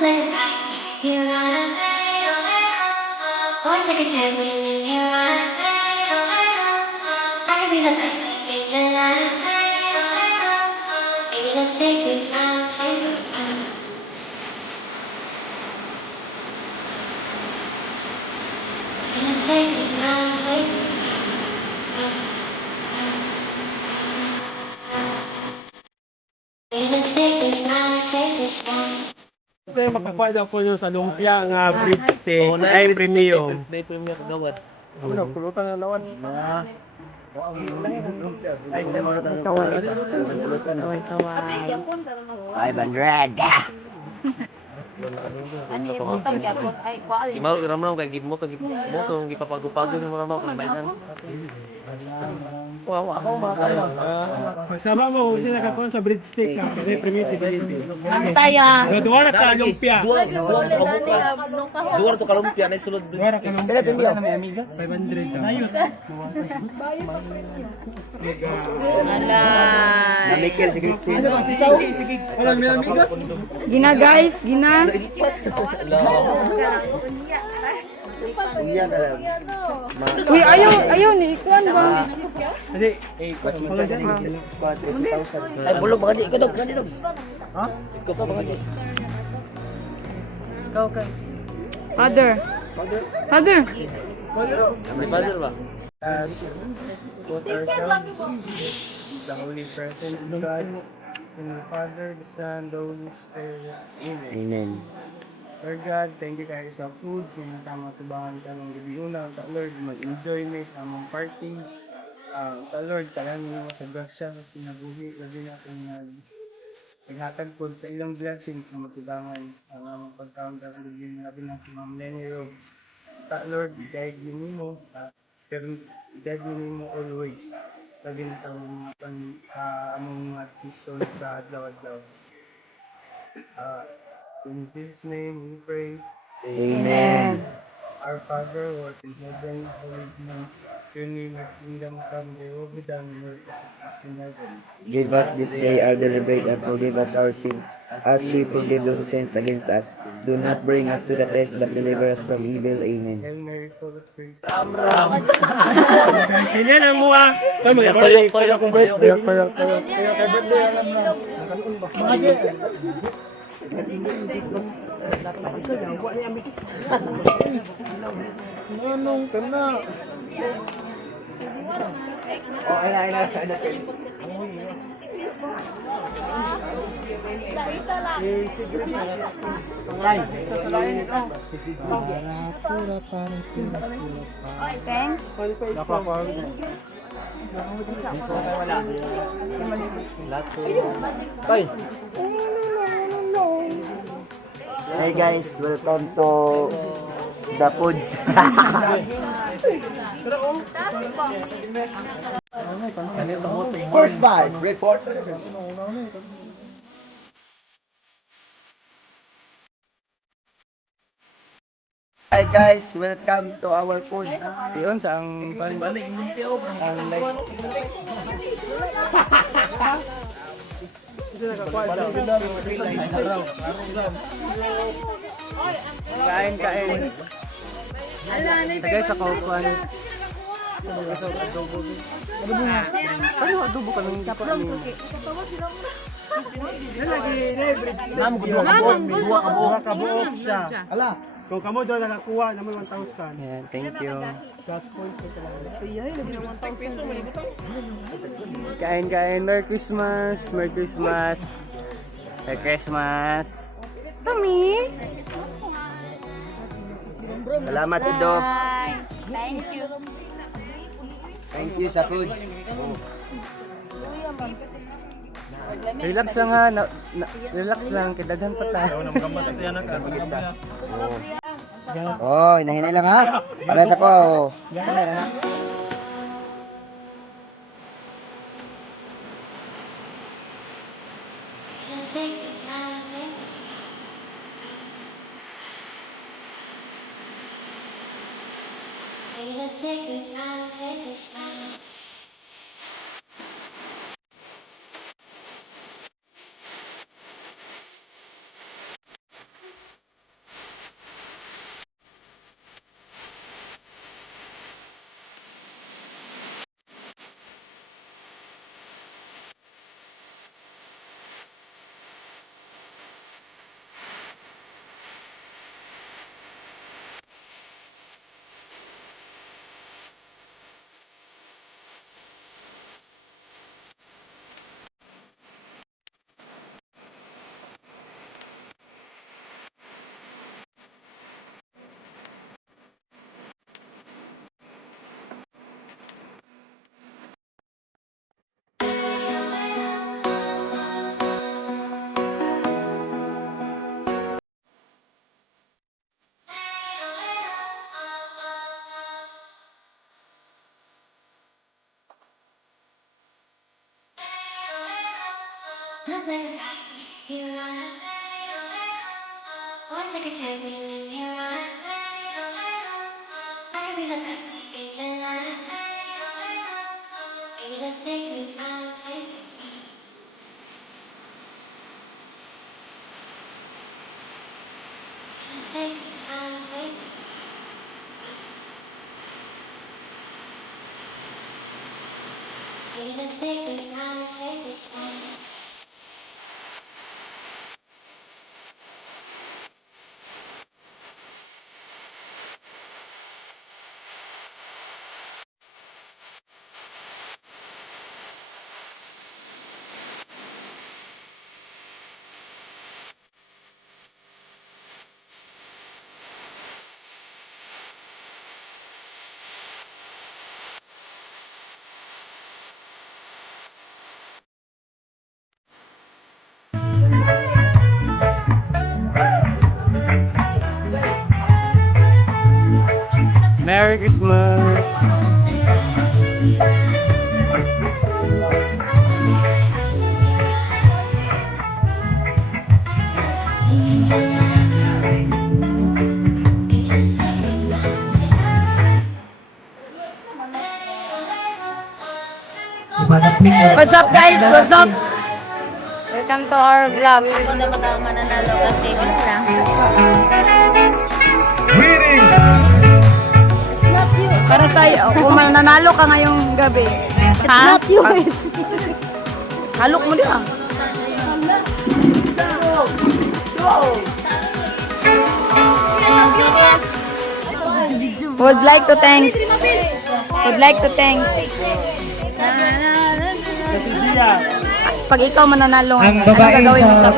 play it back. You wanna play, oh, or take a chance when you wanna play, oh, I could be the best thing in your life. Maybe let's take a chance, take a chance. Maybe let's take a chance, take a chance. Maybe let's take a chance, take a chance. Siyempre, makakuha po nyo sa lumpia nga beef steak ay premium. Day premium gawad. Ano, pulutan na nawan. Ay, Ay, bandred. Ani butang gyapon ay kuan. Imaw ramram kay gid mo kay mo kung gipapagupag yung ramram kung bayan. wow, ako sama mo kasi nakakuha sa breadstick ka. Kasi premium si Philippines. Antaya. Duwa na ta lumpia. Duwar to kalumpia na sulod. Duwa na ka lumpia. Wala na may amiga. 500 daw. Ayun. Ala. Namikir si Gretchen. Ano ba sitaw? Wala may amigas. Gina guys, gina. Unya na lang. Uy, ayaw ni kuan ba? Kasi Machika ka rin. 4,000. Ay bulog baka di ka dog, dog. ha? Ikaw pa baka di. Ikaw ka. Father. Father. Si father ba? As put ourselves the holy presence of God in the Father, the Son, the Holy Spirit. Amen. Amen. Lord God, thank you kayo sa food, sa mga tamang tubangan tamang gabi una. Lord, mag-enjoy may tamang party. Lord, talagang mo sa grasya sa pinabuhi, gabi natin naghatag po sa ilang blessing sa matubangan. Ang amang pagkaon sa gabi natin mga millennial. Lord, guide mo, guide mo always. Sabi na sa among mga decision sa adlaw-adlaw. In Jesus' name we pray. Amen. Our Father who art in heaven, hallowed be your name, your kingdom come, your will be done on earth as in heaven. Give us this day our daily bread and forgive us our sins, as we forgive those who sins against us. Do not bring us to the test, but deliver us from evil. Amen. Hail Mary, full of grace. Ganyan ang mga. Toyo kung birthday. Anong ka na? Thanks. Hey guys, welcome to the foods. First bite, report. Hi guys, welcome to our food. Yun sa ang balik ang like. Kain. Tagay sa kaupuan. Adobo nga. Ano adobo ka nung kapuan? Dua kabuok siya. Ala. Kung kamo doon nakakuha naman 1,000. Yeah, thank you. Plus points ko talaga. Kain. Merry Christmas. Merry Christmas. Merry Christmas. Kami. Salamat sa Dov. Thank you. Thank you sa foods. Relax lang ha. Relax lang. Kidaghan pa tayo. Oh, hinahinay lang ha. Para sa ko. Take a chance, take a chance. Maybe let's take a chance, take a chance. look like a guy. You wanna wanna take a chance when you leave me around. I could be the best thing in your life. Maybe let's take it, try and take it. Take it, try and take it. Maybe let's take it, try and take it. Merry Christmas! What's up guys? What's up? Welcome to our vlog. Ako dapat ang mananalo kasi wala. Para sa'yo, kung mananalo ka ngayong gabi. Ha? Not you, it's me. Salok mo diya. Would like to thanks. Pag ikaw mananalo, ano gagawin mo sa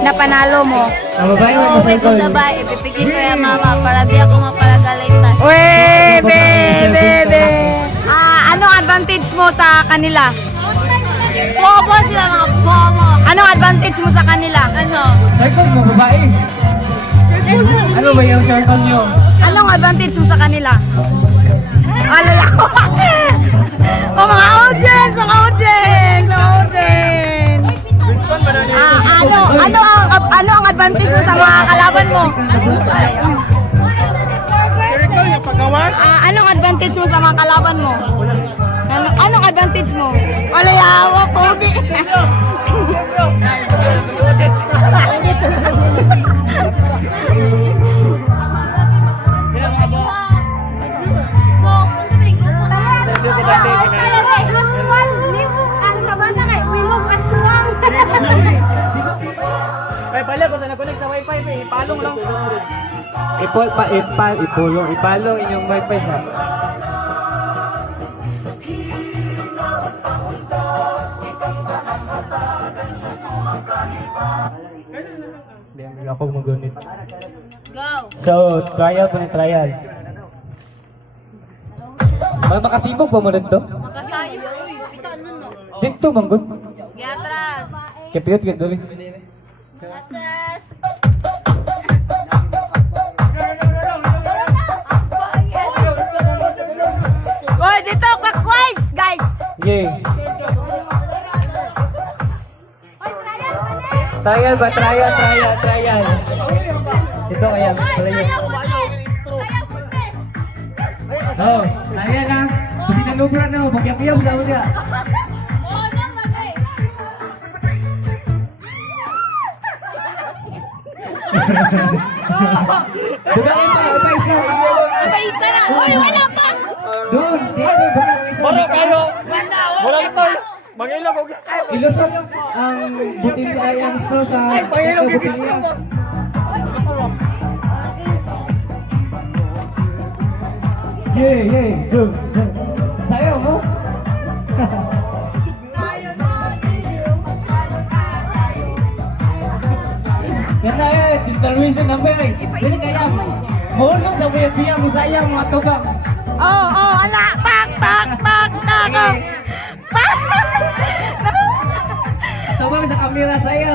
napanalo mo? Ang babae mo sa Ko sa bahay, ipipigil ko yung mama para di ako mapalagalitan. Uy, bebe! Anong advantage mo sa kanila? Bobo sila mga bobo. Anong advantage mo sa kanila? Ano? Circle mo, babae. Ano ba yung circle nyo? Anong advantage mo sa kanila? Ano lang? Oh, mga audience! Ano ang advantage mo sa mga kalaban mo? Anong advantage mo sa mga kalaban mo? Anong advantage mo? Wala yawa, pogi. Ay, pala kung saan na-connect sa wifi, ipalong lang. Ipalong inyong wifi sa. Hindi ako magunit. Go! So, trial pa ni trial. Makasibog pa mo dito? Makasayo. Uy, pitan mo no. Dito, manggod. Giatras. Kapiyot ka dali. Atras. Uy, dito, clockwise, guys. Yay. Trial ba? Trial. Ito kaya. Oh, trial na. Kasi nalubra na. Pagyapiyaw sa uga. Dugangin pa. Isa. Isa na. Uy, wala pa. Doon. Dito. Dugangin isa. Wala kayo! Wala ito! Mangilog o gusto! Ilusot ang butil ay ang straw sa... Ay, pangilog yung gusto mo! Yay! Go! Sayo mo! Yan na yan! Intervention number! Yan kaya! Mahulog sa buya-buya mo sayang mga tugang! Oh, anak. Pak. Tawag sa kamera sa'yo!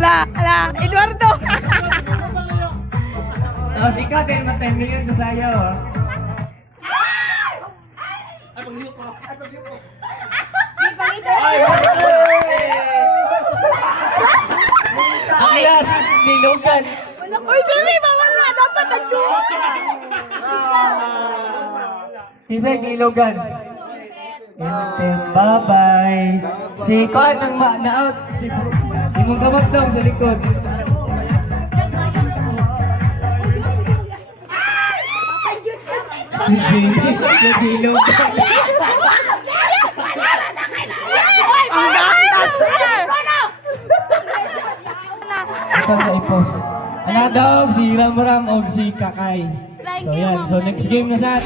La, Eduardo. Tapos ikaw din 10 million sa sayo. Ang last, nilugan. Uy, dili, mawala. Dapat nagduwa. Isa nilugan. Bye-bye. Si Kuan ang na-out. Si mong gamot daw sa likod. Nilugan. Ang gastas, sir. Ito sa ipos. Anak daw, si Ram Ram o si Kakay. So yan, so next game na sa